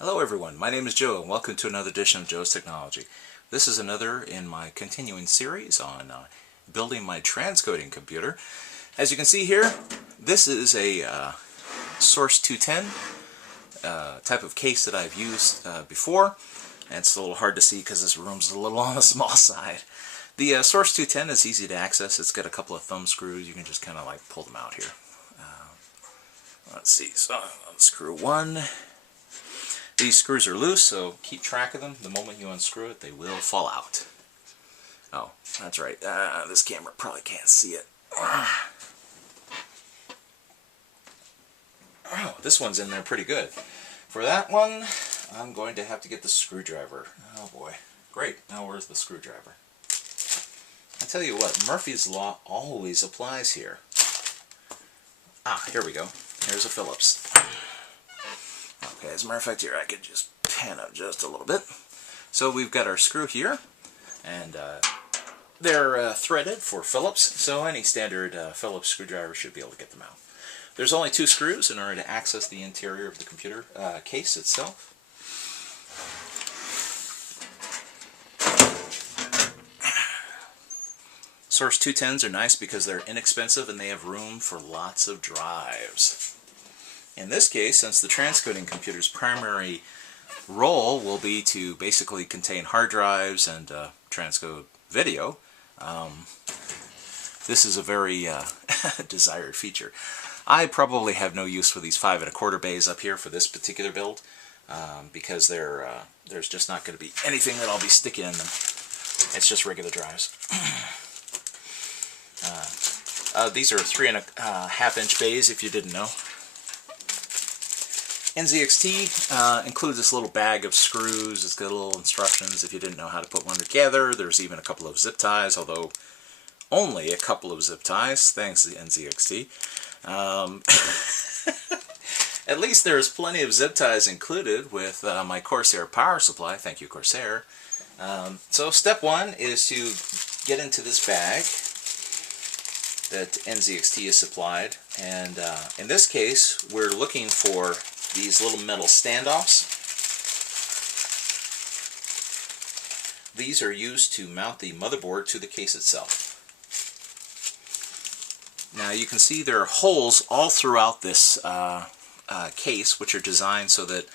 Hello everyone, my name is Joe and welcome to another edition of Joe's Technology. This is another in my continuing series on building my transcoding computer. As you can see here, this is a Source 210 type of case that I've used before. And it's a little hard to see because this room's a little on the small side. The Source 210 is easy to access. It's got a couple of thumb screws. You can just kind of like pull them out here. Let's see, so unscrew one. These screws are loose, so keep track of them. The moment you unscrew it, they will fall out. Oh, that's right. This camera probably can't see it. Oh, this one's in there pretty good. For that one, I'm going to have to get the screwdriver. Oh boy. Great. Now where's the screwdriver? I tell you what, Murphy's Law always applies here. Ah, here we go. Here's a Phillips. Okay, as a matter of fact here, I could just pan up just a little bit. So we've got our screw here, and they're threaded for Phillips, so any standard Phillips screwdriver should be able to get them out. There's only two screws in order to access the interior of the computer case itself. Source 210s are nice because they're inexpensive and they have room for lots of drives. In this case, since the transcoding computer's primary role will be to basically contain hard drives and transcode video, this is a very desired feature. I probably have no use for these 5 1/4 bays up here for this particular build because there's just not going to be anything that I'll be sticking in them. It's just regular drives. These are 3 1/2 inch bays if you didn't know. NZXT includes this little bag of screws. It's got little instructions if you didn't know how to put one together. There's even a couple of zip ties, although only a couple of zip ties, thanks to NZXT. At least there's plenty of zip ties included with my Corsair power supply. Thank you, Corsair. So step one is to get into this bag that NZXT is supplied, and in this case we're looking for these little metal standoffs. These are used to mount the motherboard to the case itself. Now you can see there are holes all throughout this case, which are designed so that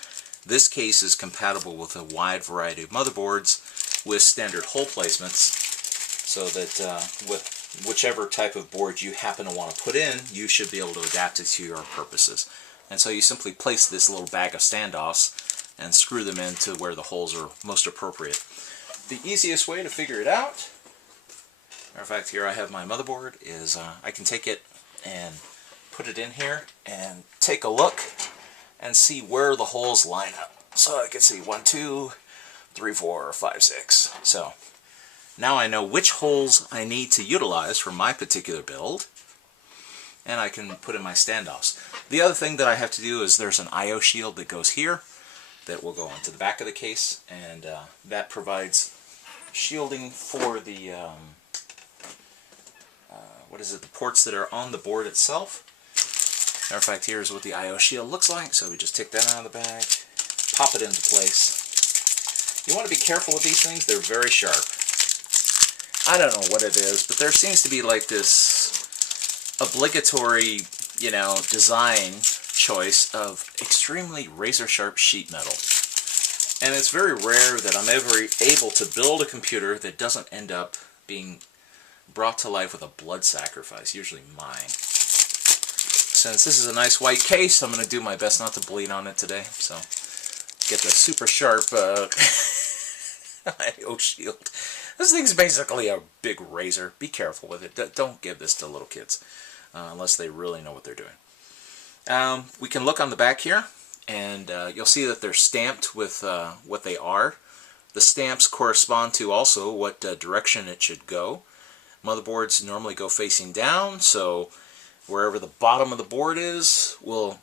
this case is compatible with a wide variety of motherboards with standard hole placements, so that with whichever type of board you happen to want to put in, you should be able to adapt it to your purposes. And so you simply place this little bag of standoffs and screw them into where the holes are most appropriate. The easiest way to figure it out, matter of fact, here I have my motherboard, is I can take it and put it in here and take a look and see where the holes line up. So I can see 1, 2, 3, 4, 5, 6. So now I know which holes I need to utilize for my particular build, and I can put in my standoffs. The other thing that I have to do is there's an I/O shield that goes here that will go onto the back of the case, and that provides shielding for the the ports that are on the board itself. Matter of fact, here's what the I/O shield looks like. So we just take that out of the bag, pop it into place. You want to be careful with these things. They're very sharp. I don't know what it is, but there seems to be like this obligatory, design choice of extremely razor-sharp sheet metal. And it's very rare that I'm ever able to build a computer that doesn't end up being brought to life with a blood sacrifice, usually mine. Since this is a nice white case, I'm going to do my best not to bleed on it today. So get the super sharp I/O shield. This thing's basically a big razor. Be careful with it. Don't give this to little kids unless they really know what they're doing. We can look on the back here, and you'll see that they're stamped with what they are. The stamps correspond to also what direction it should go. Motherboards normally go facing down, so wherever the bottom of the board is,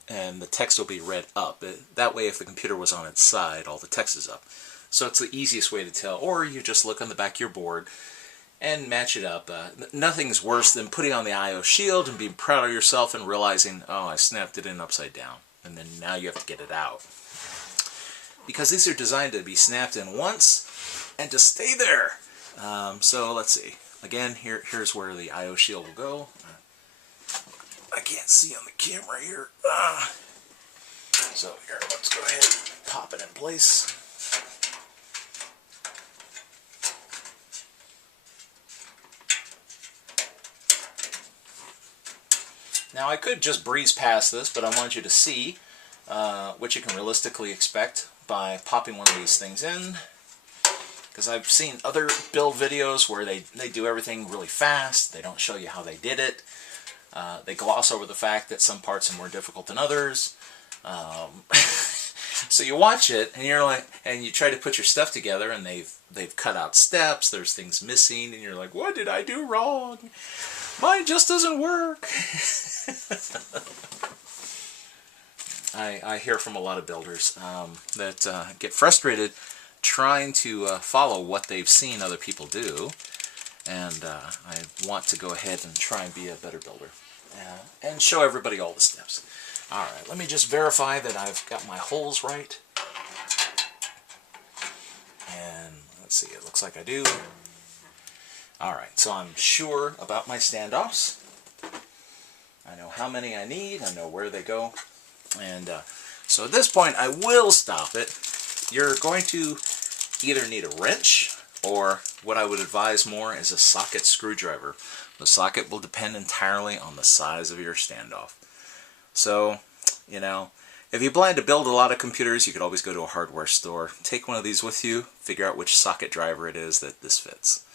and the text will be read up. That way, if the computer was on its side, all the text is up. So it's the easiest way to tell. Or you just look on the back of your board and match it up. Nothing's worse than putting on the I/O shield and being proud of yourself and realizing, oh, I snapped it in upside down. And then now you have to get it out. because these are designed to be snapped in once and to stay there. So let's see. Again, here's where the I/O shield will go. I can't see on the camera here. So here, let's go ahead and pop it in place. Now I could just breeze past this, but I want you to see what you can realistically expect by popping one of these things in. Because I've seen other build videos where they do everything really fast. They don't show you how they did it. They gloss over the fact that some parts are more difficult than others. So you watch it and you're like, and you try to put your stuff together, and they've cut out steps. There's things missing, and you're like, what did I do wrong? Mine just doesn't work. I hear from a lot of builders that get frustrated trying to follow what they've seen other people do, and I want to go ahead and try and be a better builder and show everybody all the steps. Alright, let me just verify that I've got my holes right, and let's see, it looks like I do. Alright, so I'm sure about my standoffs. I know how many I need, I know where they go, and so at this point I will stop it. You're going to either need a wrench, or what I would advise more is a socket screwdriver. The socket will depend entirely on the size of your standoff. So, you know, if you plan to build a lot of computers, you could always go to a hardware store, take one of these with you, figure out which socket driver it is that this fits.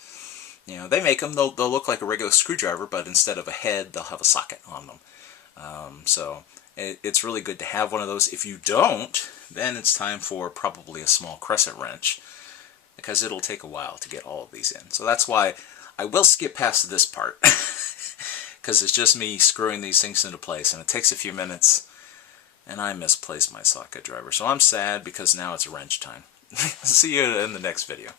You know, they make them, they'll look like a regular screwdriver, but instead of a head, they'll have a socket on them. So it's really good to have one of those. If you don't, then it's time for probably a small crescent wrench, because it'll take a while to get all of these in. So that's why I will skip past this part, because it's just me screwing these things into place, and it takes a few minutes, and I misplaced my socket driver. So I'm sad, because now it's wrench time. See you in the next video.